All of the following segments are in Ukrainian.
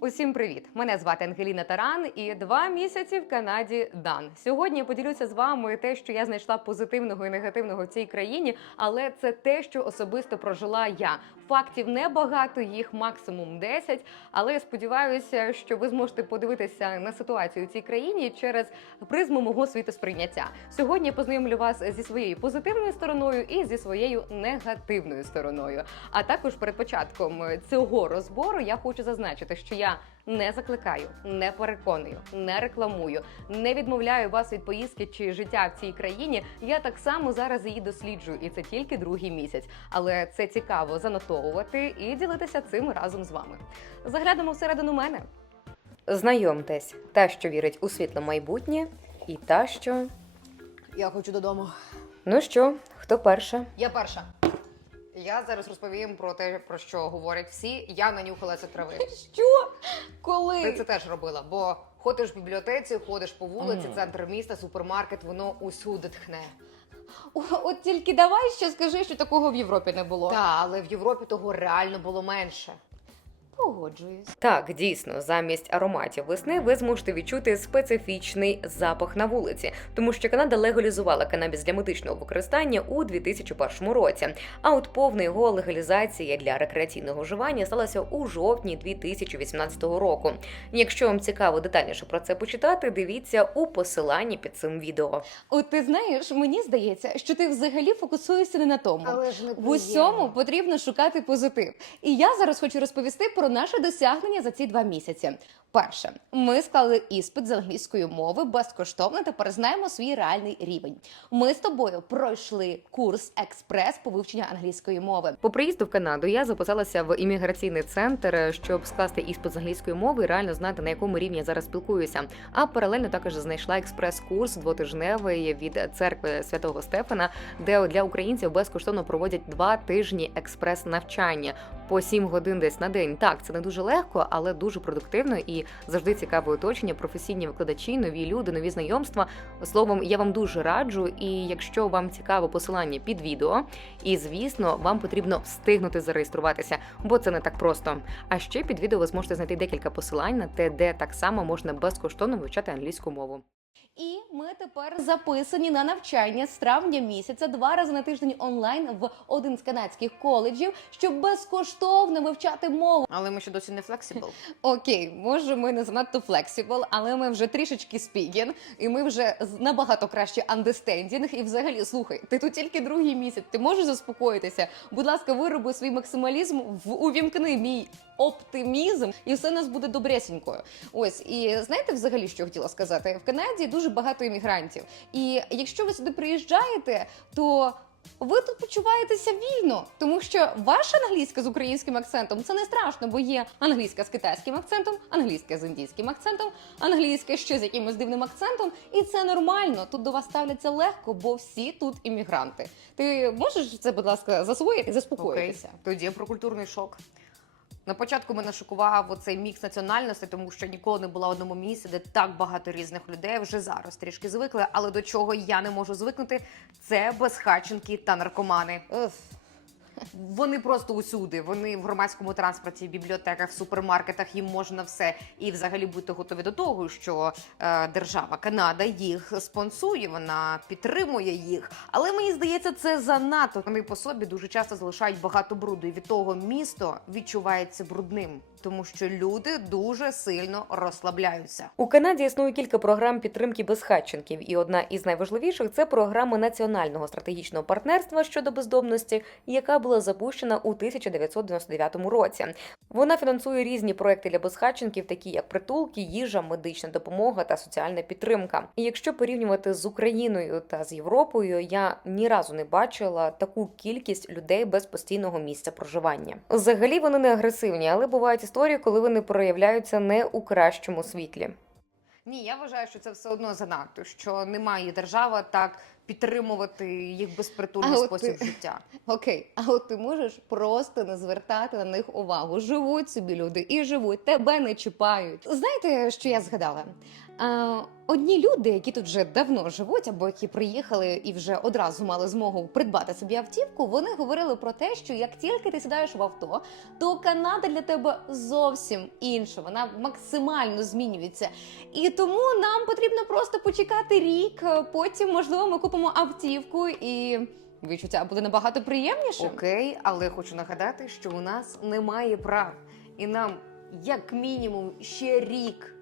Усім привіт! Мене звати Ангеліна Таран, і два місяці в Канаді дан. Сьогодні я поділюся з вами те, що я знайшла позитивного і негативного в цій країні, але це те, що особисто прожила я. Фактів небагато, їх максимум 10, Але я сподіваюся, що ви зможете подивитися на ситуацію в цій країні через призму мого світосприйняття. Сьогодні я познайомлю вас зі своєю позитивною стороною і зі своєю негативною стороною. А також перед початком цього розбору я хочу зазначити, що я не закликаю, не переконую, не рекламую, не відмовляю вас від поїздки чи життя в цій країні. Я так само зараз її досліджую, і це тільки другий місяць. Але це цікаво занотовувати і ділитися цим разом з вами. Заглянемо всередину мене. Знайомтесь, та, що вірить у світле майбутнє, і та, що. Я хочу додому. Ну що, хто перша? Я перша. Я зараз розповім про те, про що говорять всі. Я нанюхалася трави. Що? Коли? Ти це теж робила, бо ходиш в бібліотеці, ходиш по вулиці, центр міста, супермаркет, воно усюди тхне. О, От тільки давай ще скажи, що такого в Європі не було. Та, але в Європі того реально було менше. Погоджуюсь. Так, дійсно, замість ароматів весни ви зможете відчути специфічний запах на вулиці, тому що Канада легалізувала канабіс для медичного використання у 2001 році. А от повна його легалізація для рекреаційного вживання сталася у жовтні 2018 року. Якщо вам цікаво детальніше про це почитати, дивіться у посиланні під цим відео. От ти знаєш, мені здається, що ти взагалі фокусуєшся не на тому. Але ж не В усьому потрібно шукати позитив. І я зараз хочу розповісти про наше досягнення за ці два місяці. Перше, ми склали іспит з англійської мови безкоштовно. Тепер знаємо свій реальний рівень. Ми з тобою пройшли курс експрес по вивченню англійської мови. По приїзду в Канаду я записалася в імміграційний центр, щоб скласти іспит з англійської мови і реально знати на якому рівні я зараз спілкуюся. А паралельно також знайшла експрес-курс двотижневий від церкви святого Стефана, де для українців безкоштовно проводять два тижні експрес-навчання по сім годин десь на день. Так, це не дуже легко, але дуже продуктивно і завжди цікаве оточення, професійні викладачі, нові люди, нові знайомства. Словом, я вам дуже раджу. І якщо вам цікаво посилання під відео, і звісно, вам потрібно встигнути зареєструватися, бо це не так просто. А ще під відео ви зможете знайти декілька посилань на те, де так само можна безкоштовно вивчати англійську мову. І ми тепер записані на навчання з травня місяця два рази на тиждень онлайн в один з канадських коледжів, щоб безкоштовно вивчати мову. Але ми ще досі не флексібл. Окей, може, ми не занадто флексібл, але ми вже трішечки спігін, і ми вже набагато краще андестендінг. І взагалі, слухай, ти тут тільки другий місяць. Ти можеш заспокоїтися? Будь ласка, вироби свій максималізм, в увімкни мій оптимізм, і все у нас буде добресенько. Ось і знаєте, взагалі, що я хотіла сказати? В Канаді дуже багато іммігрантів. І якщо ви сюди приїжджаєте, то ви тут почуваєтеся вільно, тому що ваша англійська з українським акцентом це не страшно, бо є англійська з китайським акцентом, англійська з індійським акцентом, англійська ще з якимось дивним акцентом, і це нормально. Тут до вас ставляться легко, бо всі тут іммігранти. Ти можеш це, будь ласка, засвоїти і Окей, тоді про культурний шок. На початку мене шокував оцей мікс національностей, тому що ніколи не була в одному місці, де так багато різних людей. Вже зараз трішки звикли, але до чого я не можу звикнути, це безхаченки та наркомани. Уф. Вони просто усюди. Вони в громадському транспорті, в бібліотеках, в супермаркетах їм можна все. І взагалі бути готові до того, що е, держава Канада їх спонсує, вона підтримує їх. Але мені здається, це занадто. Вони по собі дуже часто залишають багато бруду, і від того місто відчувається брудним, тому що люди дуже сильно розслабляються. У Канаді існує кілька програм підтримки безхатченків, і одна із найважливіших це програма національного стратегічного партнерства щодо бездомності, яка була запущена у 1999 році. Вона фінансує різні проекти для безхатченків, такі як притулки, їжа, медична допомога та соціальна підтримка. І якщо порівнювати з Україною та з Європою, я ні разу не бачила таку кількість людей без постійного місця проживання. Взагалі вони не агресивні, але бувають історії, коли вони проявляються не у кращому світлі. Ні, я вважаю, що це все одно занадто, що немає держава так підтримувати їх безпритульний А спосіб ти- життя. Окей, а от ти можеш просто не звертати на них увагу. Живуть собі люди і живуть, тебе не чіпають. Знаєте, що я згадала? А, одні люди, які тут вже давно живуть, або які приїхали і вже одразу мали змогу придбати собі автівку, вони говорили про те, що як тільки ти сідаєш в авто, то Канада для тебе зовсім інша. Вона максимально змінюється. І тому нам потрібно просто почекати рік. Потім, можливо, ми купимо автівку і. Відчуття буде набагато приємніше. Окей, але хочу нагадати, що у нас немає прав, і нам як мінімум ще рік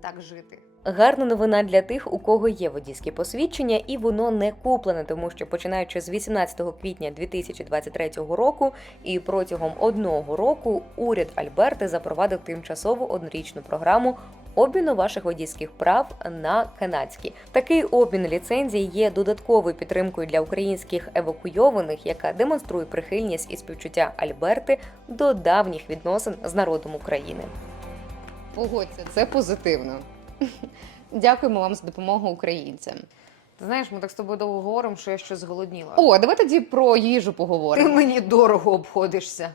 так жити. Гарна новина для тих, у кого є водійське посвідчення, і воно не куплене, тому що починаючи з 18 квітня 2023 року і протягом одного року уряд Альберти запровадив тимчасову однорічну програму. Обміну ваших водійських прав на канадські такий обмін ліцензій є додатковою підтримкою для українських евакуйованих, яка демонструє прихильність і співчуття Альберти до давніх відносин з народом України. Погодься, це позитивно. Дякуємо вам за допомогу українцям. Ти знаєш, ми так з тобою довго говоримо, що я щось зголодніла. О, давай тоді про їжу поговоримо. Ти мені дорого обходишся.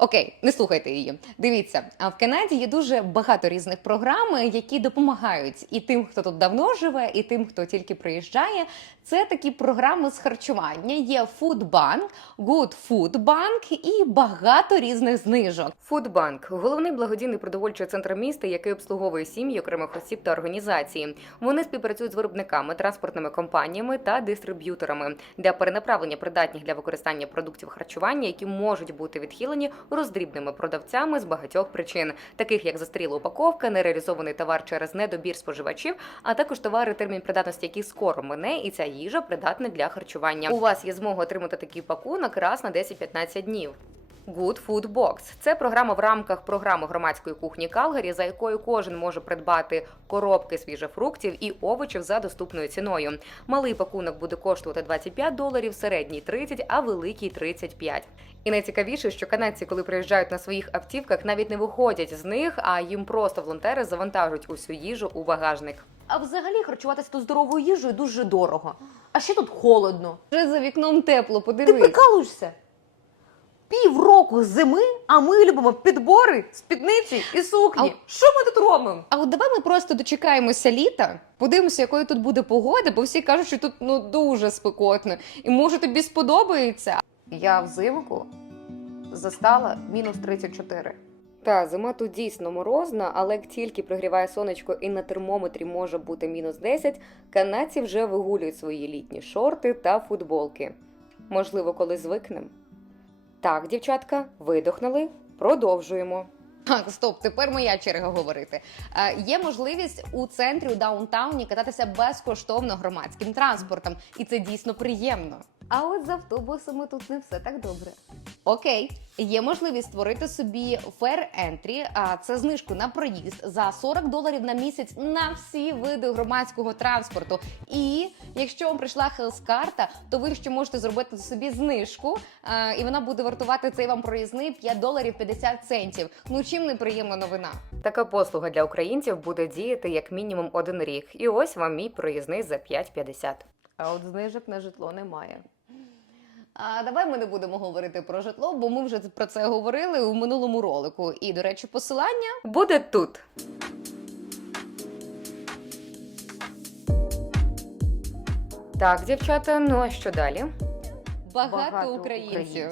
Окей, не слухайте її. Дивіться, а в Канаді є дуже багато різних програм, які допомагають і тим, хто тут давно живе, і тим, хто тільки приїжджає. Це такі програми з харчування. Є Bank, Good Food Bank і багато різних знижок. Фудбанк головний благодійний продовольчий центр міста, який обслуговує сім'ї окремих осіб та організації. Вони співпрацюють з виробниками, транспортними компаніями та дистриб'юторами для перенаправлення придатних для використання продуктів харчування, які можуть бути відхилені роздрібними продавцями з багатьох причин, таких як застаріла упаковка, нереалізований товар через недобір споживачів, а також товари, термін придатності яких скоро мине, і ця їжа придатна для харчування. У вас є змога отримати такий пакунок раз на 10-15 днів. Good Food Box – це програма в рамках програми громадської кухні Калгарі, за якою кожен може придбати коробки свіжих фруктів і овочів за доступною ціною. Малий пакунок буде коштувати 25 доларів, середній 30, а великий 35. І найцікавіше, що канадці, коли приїжджають на своїх автівках, навіть не виходять з них, а їм просто волонтери завантажують усю їжу у багажник. А взагалі харчуватися тут здоровою їжею дуже дорого. А ще тут холодно. Вже за вікном тепло, Ти подивись. прикалуєшся? Півроку зими, а ми любимо підбори, спідниці і сукні. Що ми тут робимо? А от давай ми просто дочекаємося літа, подивимося, якою тут буде погода, бо всі кажуть, що тут ну дуже спекотно. І може тобі сподобається. Я взимку застала мінус 34. Та зима тут дійсно морозна, але як тільки пригріває сонечко і на термометрі може бути мінус 10, канадці вже вигулюють свої літні шорти та футболки. Можливо, коли звикнем. Так, дівчатка, видохнули, продовжуємо. Так, стоп, тепер моя черга говорити. Е, є можливість у центрі у даунтауні кататися безкоштовно громадським транспортом, і це дійсно приємно. А от з автобусами тут не все так добре. Окей, є можливість створити собі Fair Entry, а це знижку на проїзд за 40 доларів на місяць на всі види громадського транспорту. І якщо вам прийшла хелс-карта, то ви ще можете зробити собі знижку, а, і вона буде вартувати цей вам проїзний 5 доларів 50 центів. Ну чим не приємна новина? Така послуга для українців буде діяти як мінімум один рік. І ось вам мій проїзний за 5,50. А от знижок на житло немає. А давай ми не будемо говорити про житло, бо ми вже про це говорили у минулому ролику. І, до речі, посилання Буде тут. Так, дівчата, ну а що далі? багато, українців.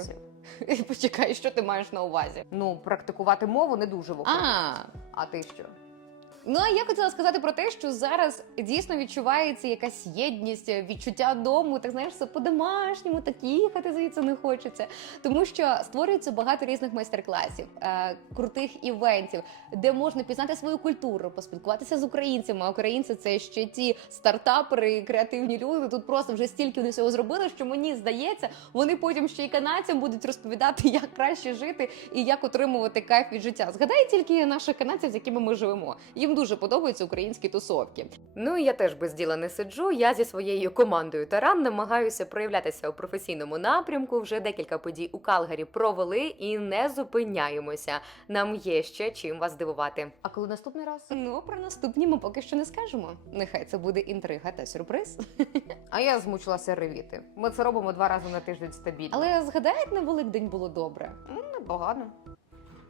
Почекай, що ти маєш на увазі? Ну, практикувати мову не дуже виходить. А, А ти що? Ну а я хотіла сказати про те, що зараз дійсно відчувається якась єдність, відчуття дому. Так знаєш, все по-домашньому, так їхати звідси не хочеться. Тому що створюється багато різних майстер-класів, е, крутих івентів, де можна пізнати свою культуру, поспілкуватися з українцями. Українці це ще ті стартапери, креативні люди. Тут просто вже стільки вони всього зробили, що мені здається, вони потім ще й канадцям будуть розповідати, як краще жити і як отримувати кайф від життя. Згадай тільки наших канадців, з якими ми живемо. Їм дуже подобаються українські тусовки. Ну і я теж без діла не сиджу. Я зі своєю командою Таран намагаюся проявлятися у професійному напрямку. Вже декілька подій у Калгарі провели і не зупиняємося. Нам є ще чим вас здивувати. А коли наступний раз? Ну про наступні ми поки що не скажемо. Нехай це буде інтрига та сюрприз. А я змучилася ревіти. Ми це робимо два рази на тиждень стабільно. Але згадаєте, на Великдень було добре. непогано.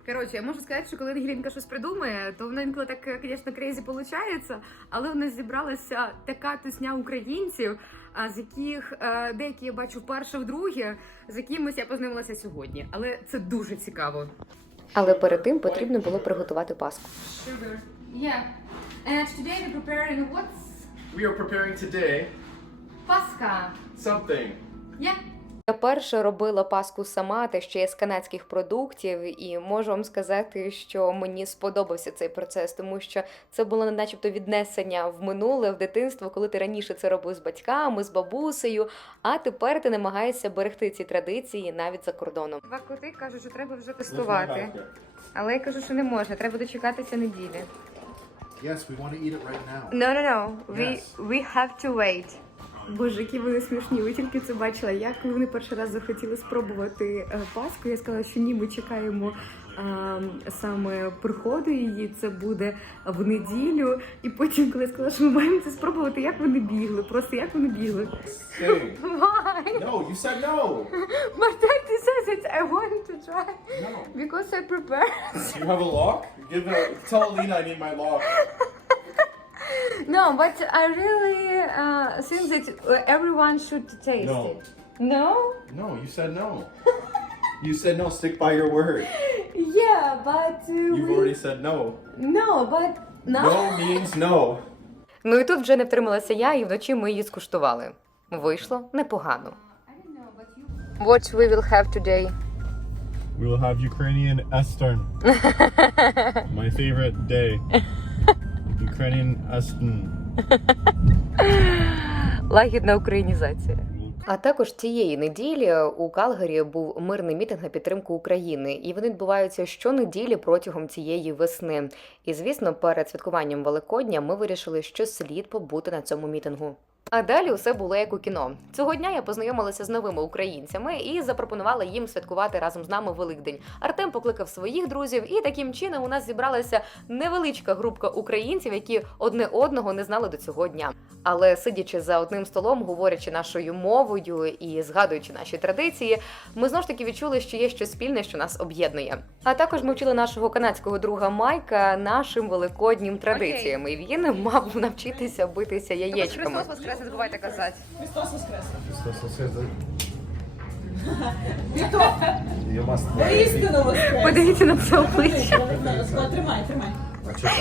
Коротше, я можу сказати, що коли Ангелінка щось придумає, то вона інколи так, звісно, крейзі виходить, але в нас зібралася така тусня українців, а з яких е, деякі я бачу вперше вдруге, з якимось я познайомилася сьогодні. Але це дуже цікаво. Але перед тим потрібно було приготувати паску. Yeah. And today we're preparing what's We are preparing today Pascha. something. Yeah. Я перше робила паску сама, та ще з канадських продуктів, і можу вам сказати, що мені сподобався цей процес, тому що це було начебто віднесення в минуле, в дитинство, коли ти раніше це робив з батьками, з бабусею, а тепер ти намагаєшся берегти ці традиції навіть за кордоном. Два коти кажуть, що треба вже Тестувати. Але я кажу, що не можна, треба дочекатися неділі. Yes, we want to eat it right now. No, no, no. We, Yes. we have to wait. Боже, які вони смішні. Ви тільки це бачила. Я коли вони перший раз захотіли спробувати е, паску, я сказала, що ні, ми чекаємо а, саме приходу її. Це буде в неділю. І потім, коли я сказала, що ми маємо це спробувати, як вони бігли, просто як вони бігли. Thing. Why? No, you said no. Daddy says it. I want to try No. because I prepared. You have a lock? Give it. A, tell Alina I need my lock. No, but I really uh, think that everyone should taste No. it. No? No, you said no. You said no. Stick by your word. Yeah, but uh, You've we- already said no. no, but no. No means no. Ну і тут вже не втрималася я, і вночі ми її скуштували. Вийшло непогано. What we will have today? We will have Ukrainian Eastern. My favorite day. Ukrainian Aston. Лагідна українізація. А також цієї неділі у Калгарі був мирний мітинг на підтримку України, і вони відбуваються щонеділі протягом цієї весни. І звісно, перед святкуванням Великодня ми вирішили, що слід побути на цьому мітингу. А далі усе було як у кіно. Цього дня я познайомилася з новими українцями і запропонувала їм святкувати разом з нами Великдень. Артем покликав своїх друзів, і таким чином у нас зібралася невеличка групка українців, які одне одного не знали до цього дня. Але сидячи за одним столом, говорячи нашою мовою і згадуючи наші традиції, ми знову ж таки відчули, що є щось спільне, що нас об'єднує. А також ми вчили нашого канадського друга Майка нашим великоднім традиціям. І він мав навчитися битися яєчками. Христос воскрес, не забувайте казати. You must. Істину воскрес. Подивіться на це обличчя. Тримай, тримай. Воскрес.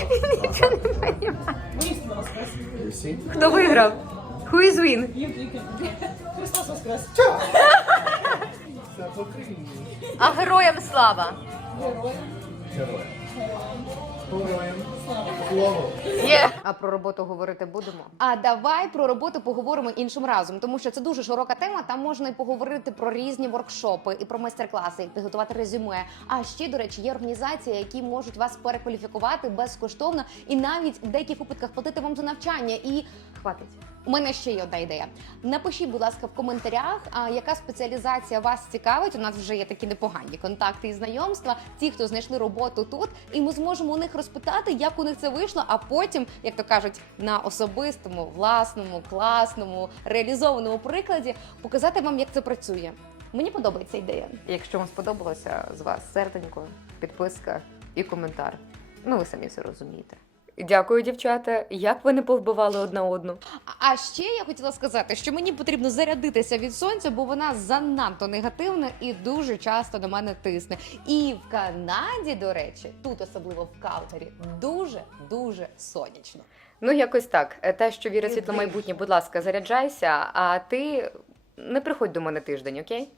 Хто виграв? Who is win? Христос воскрес. А героям слава! Герой. Слово. Є! А про роботу говорити будемо? А давай про роботу поговоримо іншим разом, тому що це дуже широка тема. Там можна і поговорити про різні воркшопи і про майстер-класи, як підготувати резюме. А ще, до речі, є організації, які можуть вас перекваліфікувати безкоштовно і навіть в деяких випадках платити вам за навчання. І Хватить. у мене ще є одна ідея. Напишіть, будь ласка, в коментарях, а яка спеціалізація вас цікавить. У нас вже є такі непогані контакти і знайомства. Ті, хто знайшли роботу тут, і ми зможемо у них розпитати, як у них це вийшло. А потім, як то кажуть, на особистому, власному, класному, реалізованому прикладі показати вам, як це працює. Мені подобається ідея. Якщо вам сподобалося з вас серденько, підписка і коментар. Ну, ви самі все розумієте. Дякую, дівчата. Як ви не повбивали одна одну? А ще я хотіла сказати, що мені потрібно зарядитися від сонця, бо вона занадто негативна і дуже часто на мене тисне. І в Канаді, до речі, тут особливо в Калгарі, дуже дуже сонячно. Ну, якось так. Е, Те, що вірить світло майбутнє, будь ласка, заряджайся, а ти не приходь до мене тиждень, окей?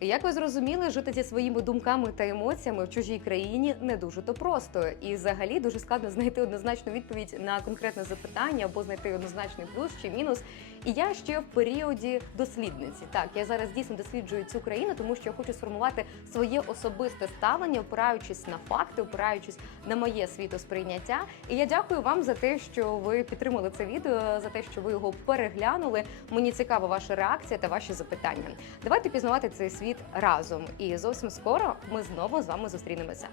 Як ви зрозуміли, жити зі своїми думками та емоціями в чужій країні не дуже то просто, і взагалі дуже складно знайти однозначну відповідь на конкретне запитання або знайти однозначний плюс чи мінус. І я ще в періоді дослідниці. Так, я зараз дійсно досліджую цю країну, тому що я хочу сформувати своє особисте ставлення, опираючись на факти, опираючись на моє світосприйняття. І я дякую вам за те, що ви підтримали це відео, за те, що ви його переглянули. Мені цікава ваша реакція та ваші запитання. Давайте пізнавати цей світ разом. І зовсім скоро ми знову з вами зустрінемося.